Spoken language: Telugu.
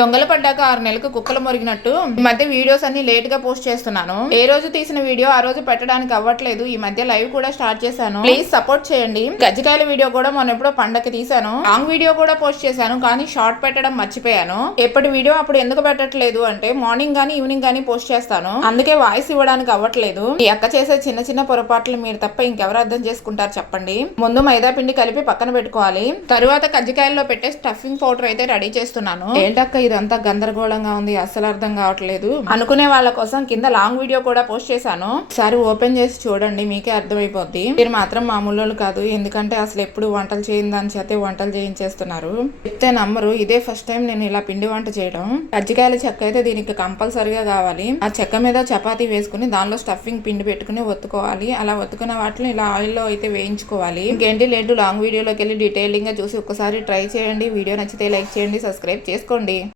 దొంగలు పడ్డాక 6 నెలలకు కుక్కలు మొరిగినట్టు ఈ మధ్య వీడియోస్ అన్ని లేట్ గా పోస్ట్ చేస్తున్నాను. ఏ రోజు తీసిన వీడియో ఆ రోజు పెట్టడానికి అవ్వట్లేదు. ఈ మధ్య లైవ్ కూడా స్టార్ట్ చేశాను. ప్లీజ్ సపోర్ట్ చేయండి. గజ్జికాయల వీడియో కూడా మొన్న ఎప్పుడో పండగకి తీసాను. లాంగ్ వీడియో కూడా పోస్ట్ చేశాను, కానీ షార్ట్ పెట్టడం మర్చిపోయాను. ఎప్పటి వీడియో అప్పుడు ఎందుకు పెట్టట్లేదు అంటే మార్నింగ్ గానీ ఈవినింగ్ గానీ పోస్ట్ చేస్తాను, అందుకే వాయిస్ ఇవ్వడానికి అవ్వట్లేదు. ఈ అక్క చేసే చిన్న చిన్న పొరపాట్లు మీరు తప్ప ఇంకెవరు అర్థం చేసుకుంటారు చెప్పండి. ముందు మైదా పిండి కలిపి పక్కన పెట్టుకోవాలి. తరువాత కజ్జికాయల్లో పెట్టే స్టఫింగ్ పౌడర్ అయితే రెడీ చేస్తున్నాను. ఏంటక్క ఇదంతా గందరగోళంగా ఉంది, అస్సలు అర్థం కావట్లేదు అనుకునే వాళ్ళ కోసం కింద లాంగ్ వీడియో కూడా పోస్ట్ చేశాను. ఒకసారి ఓపెన్ చేసి చూడండి, మీకే అర్థమైపోద్ది. మీరు మాత్రం మామూలు కాదు, ఎందుకంటే అసలు ఎప్పుడు వంటలు చేయని దాని చేతే వంటలు చేయించేస్తున్నారు. చెప్తే నమ్మరు, ఇదే ఫస్ట్ టైం నేను ఇలా పిండి వంట చేయడం. కజ్జికాయల చెక్క అయితే దీనికి కంపల్సరిగా కావాలి. ఆ చెక్క మీద చపాతీ వేసుకుని దానిలో స్టఫింగ్ పిండి పెట్టుకుని ఒత్తుకోవాలి. అలా ఒత్తుకున్న వాటిని ఇలా ఆయిల్ లో అయితే వేయించుకోవాలి. ఇంకేంటి లేదు, లాంగ్ వీడియోలోకి వెళ్ళి డీటెయిలింగ్ గా చూసి ఒకసారి ట్రై చేయండి. వీడియో నచ్చితే లైక్ చేయండి, సబ్స్క్రైబ్ చేసుకోండి.